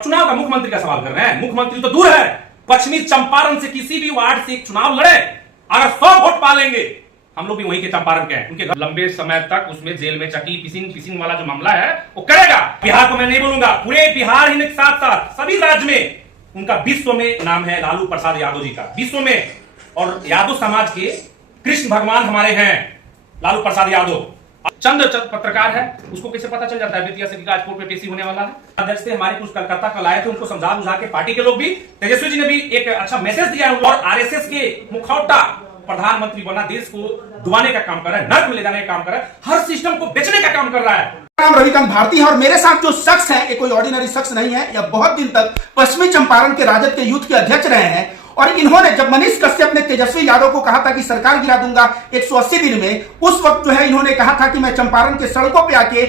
चुनाव का मुख्यमंत्री का सवाल कर रहे हैं। मुख्यमंत्री तो दूर है, पश्चिमी चंपारण से किसी भी वार्ड से एक चुनाव लड़े, अगर 100 वोट पा लेंगे, हम लोग भी वहीं के चंपारण के हैं, उनके लंबे समय तक उसमें जेल में चकी पिसिंग वाला जो मामला है वो करेगा। बिहार को मैं नहीं बोलूंगा, पूरे बिहार ही के साथ साथ सभी राज्य में उनका विश्व में नाम है लालू प्रसाद यादव जी का, विश्व में। और यादव समाज के कृष्ण भगवान हमारे हैं लालू प्रसाद यादव। चंद पत्रकार है, उसको कैसे पता चल जाता है बेतिया से कि आज कोर्ट में पेशी होने वाला है। अध्यक्ष से हमारे कुछ कलकत्ता कल आए थे, उनको समझा बुझा के पार्टी के लोग भी, तेजस्वी जी ने भी एक अच्छा मैसेज दिया है। और आरएसएस के मुखौटा प्रधानमंत्री बना देश को डुबाने का काम कर रहा है, नर्क में ले जाने का काम कर रहा है, हर सिस्टम को बेचने का काम कर रहा है। नाम रविकांत भारती है और मेरे साथ जो शख्स है ये कोई ऑर्डिनरी शख्स नहीं है। यह बहुत दिन तक पश्चिमी चंपारण के राजद के यूथ के अध्यक्ष रहे हैं। और इन्होंने जब मनीष कश्यप ने तेजस्वी यादव को कहा था कि सरकार गिरा दूंगा 180 दिन में, उस वक्त जो है इन्होंने कहा था कि मैं चंपारण के सड़कों पे आके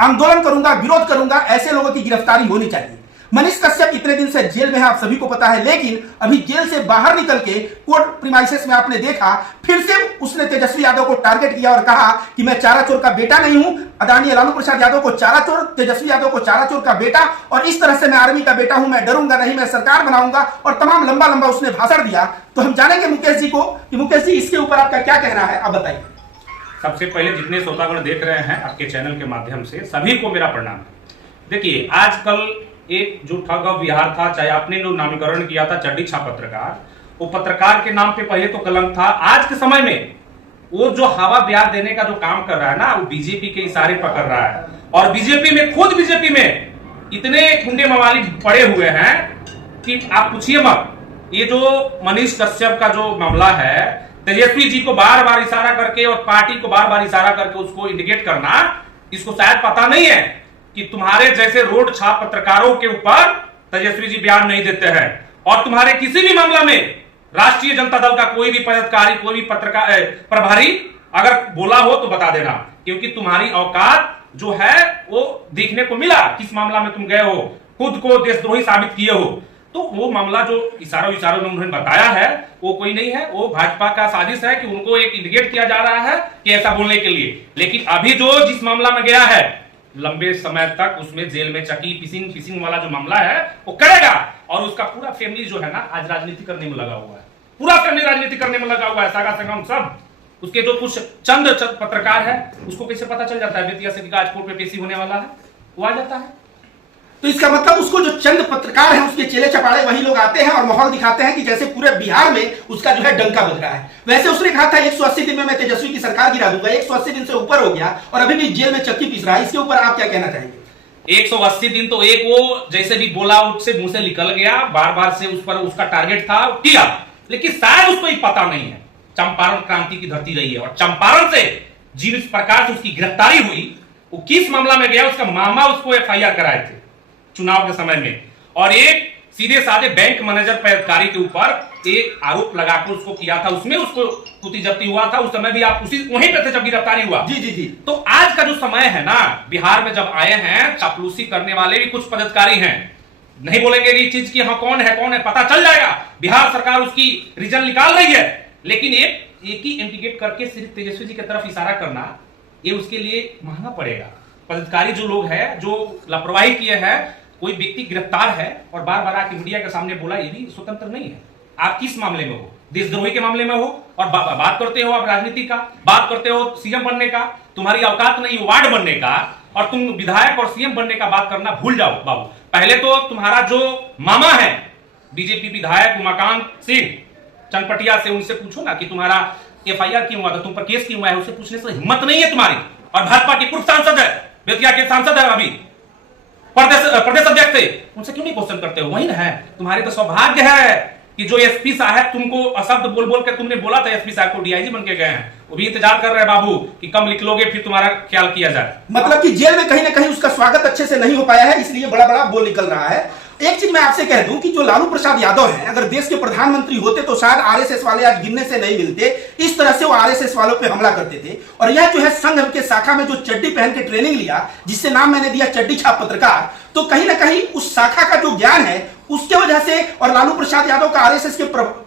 आंदोलन करूंगा, विरोध करूंगा, ऐसे लोगों की गिरफ्तारी होनी चाहिए। मनीष कश्यप इतने दिन से जेल में है, आप सभी को पता है, लेकिन अभी जेल से बाहर निकल के कोर्ट प्रीमाइसेस में आपने देखा फिर से उसने तेजस्वी यादव को टारगेट किया और कहा कि मैं चारा चोर का बेटा नहीं हूं। आदरणीय लालू प्रसाद यादव को चारा चोर, तेजस्वी यादव को चारा चोर का बेटा, और इस तरह से मैं आर्मी का बेटा हूं, मैं डरूंगा नहीं, मैं सरकार बनाऊंगा, और तमाम लंबा लंबा उसने भाषण दिया। तो हम जानेंगे मुकेश जी को कि मुकेश जी इसके ऊपर आपका क्या कहना है, आप बताइए। सबसे पहले जितने श्रोतागण देख रहे हैं आपके चैनल के माध्यम से सभी को मेरा प्रणाम। देखिए, आजकल एक जो ठग बिहार था, चाहे आपने जो नामकरण किया था चड्डी छाप पत्रकार, वो पत्रकार के नाम पे पहले तो कलंक था। आज के समय में वो जो हवा ब्याज देने का जो काम कर रहा है ना, वो बीजेपी के इशारे पकड़ रहा है। और बीजेपी में, खुद बीजेपी में इतने खुंडे मवाली पड़े हुए हैं कि आप पूछिए मत। ये जो मनीष कश्यप का जो मामला है, तेजस्वी जी को बार बार इशारा करके और पार्टी को बार बार इशारा करके उसको इंडिकेट करना, इसको शायद पता नहीं है कि तुम्हारे जैसे रोड छाप पत्रकारों के ऊपर तेजस्वी जी बयान नहीं देते हैं। और तुम्हारे किसी भी मामला में राष्ट्रीय जनता दल का कोई भी पदाधिकारी, कोई भी पत्रकार प्रभारी अगर बोला हो तो बता देना, क्योंकि तुम्हारी औकात जो है वो देखने को मिला। किस मामला में तुम गए हो, खुद को देशद्रोही साबित किए हो। तो वो मामला जो इशारों में उन्होंने बताया है वो कोई नहीं है, वो भाजपा का साजिश है कि उनको एक इंडिकेट किया जा रहा है कि ऐसा बोलने के लिए। लेकिन अभी जो जिस मामला में गया है, लंबे समय तक उसमें जेल में चकी पिसिंग वाला जो मामला है वो करेगा। और उसका पूरा फैमिली जो है ना आज राजनीति करने में लगा हुआ है, पूरा फैमिली राजनीति करने में लगा हुआ है, सागा संगम सब। उसके जो कुछ चंद पत्रकार है, उसको कैसे पता चल जाता है बेतिया से कि आज कोर्ट में पेशी होने वाला है, वो आ जाता है। तो इसका मतलब उसको जो चंद पत्रकार हैं उसके चेले चपाड़े वही लोग आते हैं और माहौल दिखाते हैं कि जैसे पूरे बिहार में उसका जो है डंका बज रहा है। वैसे उसने कहा था 180 दिन में मैं तेजस्वी की सरकार गिरा दूंगा, 180 दिन से ऊपर हो गया और अभी भी जेल में चक्की पीस रहा है। इसके ऊपर आप क्या कहना चाहेंगे? 180 दिन तो एक वो जैसे भी बोला उससे मुंह से निकल गया, बार बार से उस पर उसका टारगेट था किया, लेकिन शायद उसको ही पता नहीं है चंपारण क्रांति की धरती रही है। और चंपारण से जिस प्रकार से उसकी गिरफ्तारी हुई, वो किस मामला में गया, उसका मामा उसको FIR कराए थे चुनाव के समय में। और एक सीधे साधे बैंक मैनेजर पदाधिकारी के ऊपर एक आरोप लगाकर उसको किया था, उसमें उसको कुती जब्ती हुआ था। उस समय भी आप उसी वहीं पे थे जब गिरफ्तारी हुआ। जी जी जी। तो आज का जो समय है ना, बिहार में जब आए हैं, चापलूसी करने वाले भी कुछ पदाधिकारी हैं। नहीं बोलेंगे ये चीज की हाँ कौन है पता चल जाएगा, बिहार सरकार उसकी रीजन निकाल रही है। लेकिन एक ही इंडिकेट करके सिर्फ तेजस्वी जी की तरफ इशारा करना, ये उसके लिए महंगा पड़ेगा। पदाधिकारी जो लोग हैं, जो लापरवाही किए हैं, कोई व्यक्ति गिरफ्तार है और बार बार आके मीडिया के सामने बोला, ये भी स्वतंत्र नहीं है। आप किस मामले में हो, देशद्रोही के मामले में हो, और बात करते हो आप राजनीति का, बात करते हो सीएम बनने का, तुम्हारी औकात नहीं वार्ड बनने का, और तुम विधायक और सीएम बनने का बात करना भूल जाओ बाबू। पहले तो तुम्हारा जो मामा है बीजेपी विधायक उमाकांत सिंह चनपटिया से, उनसे पूछो ना कि तुम्हारा FIR क्यों हुआ था, तुम पर केस क्यों हुआ है, उससे पूछने से हिम्मत नहीं है तुम्हारी। और भाजपा के पूर्व सांसद है, बेतिया के सांसद है, अभी प्रदेश अध्यक्ष थे, उनसे क्यों नहीं क्वेश्चन करते हो? वही ना है, तुम्हारे तो सौभाग्य है कि जो SP साहब तुमको अशब्द बोल बोल के तुमने बोला था, SP साहब को DIG बन के गए हैं, वो भी इंतजार कर रहे हैं बाबू कि कम लिख लोगे फिर तुम्हारा ख्याल किया जाए। मतलब कि जेल में कहीं ना कहीं उसका स्वागत अच्छे से नहीं हो पाया है, इसलिए बड़ा बड़ा बोल निकल रहा है। एक चीज मैं आपसे कह दूं कि जो लालू प्रसाद यादव हैं, अगर देश के प्रधानमंत्री होते तो शायद RSS वाले आज गिनने से नहीं मिलते। इस तरह से वो RSS वालों पे हमला करते थे। और यह जो है संघ के शाखा में जो चड्डी पहन के ट्रेनिंग लिया, जिससे नाम मैंने दिया चड्डी छाप पत्रकार, तो कहीं ना कहीं उस शाखा का जो ज्ञान है उसके वजह से, और लालू प्रसाद यादव का RSS के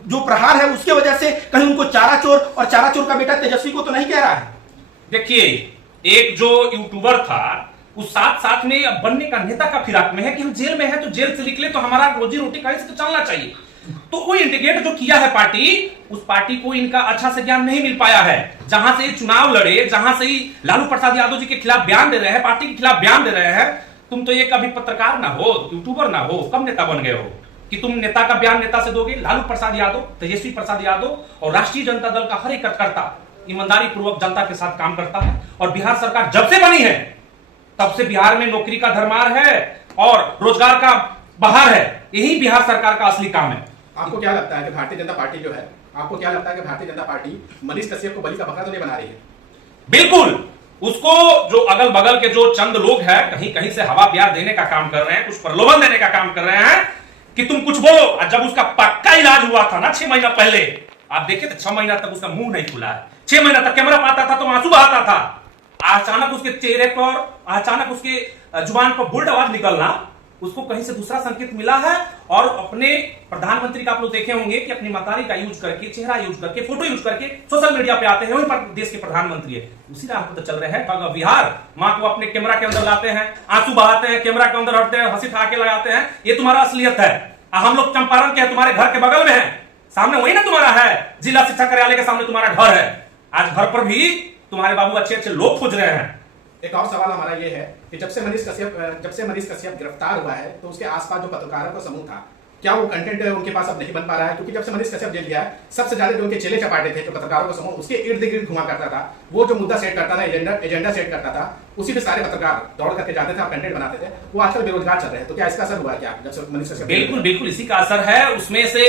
जो प्रहार है उसके वजह से कहीं उनको चारा चोर और चारा चोर का बेटा तेजस्वी को तो नहीं कह रहा है। देखिए, एक जो यूट्यूबर था उस साथ साथ में अब बनने का नेता का फिराक में है कि हम जेल में हैं तो जेल से निकले तो हमारा रोजी रोटी कहीं से तो चलना चाहिए। तो वो इंडिकेट जो किया है पार्टी, उस पार्टी को इनका अच्छा से ज्ञान नहीं मिल पाया है। जहां से चुनाव लड़े, जहां से लालू प्रसाद यादव जी के खिलाफ बयान दे रहे हैं, पार्टी के खिलाफ बयान दे रहे हैं, तुम तो ये कभी पत्रकार ना हो, यूट्यूबर ना हो, कब नेता बन गए हो कि तुम नेता का बयान नेता से दोगे? लालू प्रसाद यादव, तेजस्वी प्रसाद यादव और राष्ट्रीय जनता दल का हर एक कार्यकर्ता ईमानदारी पूर्वक जनता के साथ काम करता है। और बिहार सरकार जब से बनी है तब से बिहार में नौकरी का धरमार है और रोजगार का बहार है। यही बिहार सरकार का असली काम है। आपको क्या लगता है कि भारतीय जनता पार्टी जो है, आपको क्या लगता है कि भारतीय जनता पार्टी मनीष कश्यप को बलि का बकरा तो नहीं बना रही है? बिल्कुल, उसको जो अगल बगल के जो चंद लोग हैं कहीं कहीं से हवा प्यार देने का काम कर रहे हैं, कुछ प्रलोभन देने का काम कर रहे हैं कि तुम कुछ बोलो। जब उसका पक्का इलाज हुआ था ना 6 महीना पहले, आप देखे थे 6 महीना तक उसका मुंह नहीं खुला है। 6 महीना तक कैमरा पाता था तो आंसू बहाता था। अचानक उसके चेहरे पर, अचानक उसके जुबान पर बुल्ड आवाज निकलना, उसको कहीं से दूसरा संकेत मिला है। और अपने प्रधानमंत्री का आप लोग देखे होंगे कि अपनी मतारी का यूज करके, चेहरा यूज करके, फोटो यूज करके सोशल मीडिया पे आते हैं, वहीं पर देश के प्रधानमंत्री है। उसी राह पर तो चल रहे हैं। ठग बिहार माँ को अपने कैमरा के अंदर लाते हैं, आंसू बहाते हैं, कैमरा के अंदर हटते हैं, हंसी ठहाके लगाते हैं। ये तुम्हारा असलियत है। हम लोग चंपारण के हैं, तुम्हारे घर के बगल में है, सामने वही ना तुम्हारा है, जिला शिक्षा कार्यालय के सामने तुम्हारा घर है। आज घर पर भी तुम्हारे बाबू अच्छे अच्छे लोग खोज रहे हैं। एक और सवाल हमारा ये है कि जब से मनीष कश्यप गिरफ्तार हुआ है तो उसके आसपास जो पत्रकारों का समूह था, क्या वो कंटेंट उनके पास अब नहीं बन पा रहा है? क्योंकि जब से मनीष कश्यप जेल गया है, सबसे ज्यादा जो उनके चेले चपाटे थे, जो पत्रकारों का समूह उसके इर्द गिर्द घुमा करता था, वो जो मुद्दा सेट करता था, एजेंडा सेट करता था, उसी पे सारे पत्रकार दौड़ करके जाते थे और कंटेंट बनाते थे। वो आजकल बेरोजगार चल रहे हैं। तो क्या इसका असर हुआ है क्या जब से मनीष कश्यप? बिल्कुल बिल्कुल, इसी का असर है। उसमें से